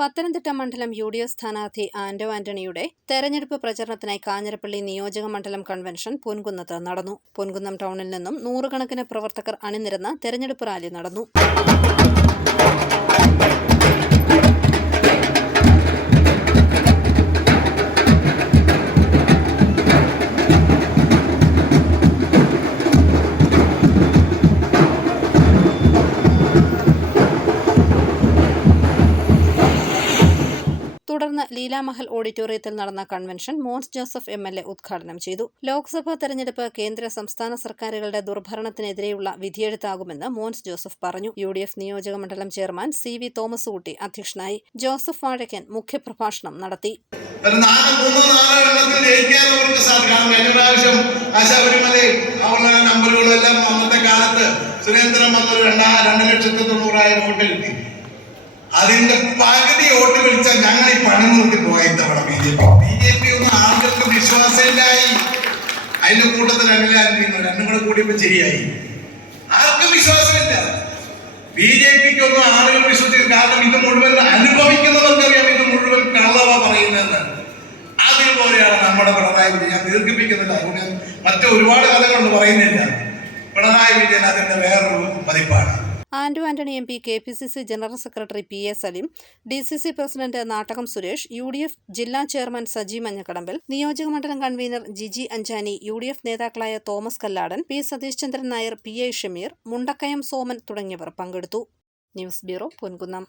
പത്തനംതിട്ട മണ്ഡലം U D F സ്ഥാനാർത്ഥി ആന്റോ ആന്റണിയുടെ തെരഞ്ഞെടുപ്പ് പ്രചരണത്തിനായി കാഞ്ഞിരപ്പള്ളി നിയോജക മണ്ഡലം കൺവെൻഷൻ പൊൻകുന്നത്ത് നടന്നു. പൊൻകുന്നം ടൗണിൽ നിന്നും നൂറുകണക്കിന് പ്രവർത്തകർ അണിനിരന്ന തെരഞ്ഞെടുപ്പ് റാലി നടന്നു. തുടർന്ന് ലീലാമഹൽ ഓഡിറ്റോറിയത്തിൽ നടന്ന convention Mons Joseph M L A ഉദ്ഘാടനം ചെയ്തു. ലോക്സഭാ തെരഞ്ഞെടുപ്പ് കേന്ദ്ര സംസ്ഥാന സർക്കാരുകളുടെ ദുർഭരണത്തിനെതിരെയുള്ള വിധിയെഴുത്താകുമെന്ന് മോൻസ് ജോസഫ് പറഞ്ഞു. യു ഡി എഫ് നിയോജക മണ്ഡലം chairman C V Thomas Ooty അധ്യക്ഷനായി ജോസഫ് വാഴയ്ക്കൻ മുഖ്യപ്രഭാഷണം നടത്തി. സുരേന്ദ്രൻ വന്നൊരു രണ്ടാ രണ്ട് ലക്ഷത്തി തൊണ്ണൂറായിരം വോട്ട് കിട്ടി. അതിന്റെ പകുതി വോട്ട് വിളിച്ചാൽ ഞങ്ങൾ ഈ പണി നോക്കി പോയി തവണ B J P. B J P ഒന്നും ആളുകൾക്ക് വിശ്വാസമില്ലായി. അതിന്റെ കൂട്ടത്തിൽ രണ്ടിലായിരുന്നു രണ്ടും കൂടെ കൂടിയപ്പോ ശരിയായി. ആർക്കും വിശ്വാസമില്ല. ബി ജെ പിക്ക് ഒന്നും ആളുകൾ വിശ്വസിക്കും കാരണം ഇത് മുഴുവൻ അനുഭവിക്കുന്നവർക്കറിയാം. ഇത് മുഴുവൻ കള്ളവ പറയുന്നതെന്ന്. അതുപോലെയാണ് നമ്മുടെ പിണറായി വിജയൻ. ഞാൻ ദീർഘിപ്പിക്കുന്നില്ല. അതുകൊണ്ട് മറ്റു ഒരുപാട് കഥകളുണ്ട് പറയുന്നില്ല. പിണറായി വിജയൻ അതിന്റെ വേറൊരു പതിപ്പാണ്. Anto Antony M P K P C C general secretary P A Saleem D C C president Nattakam Suresh U D F ജില്ലാ ചെയർമാൻ സജി മഞ്ഞക്കടമ്പൽ നിയോജകമണ്ഡലം convener Jiji Anchani U D F നേതാക്കളായ Thomas Kalladan P Satish Chandran Nair P I Shameer Mundakayam Soman തുടങ്ങിയവർ പങ്കെടുത്തു. News bureau Ponkunnam.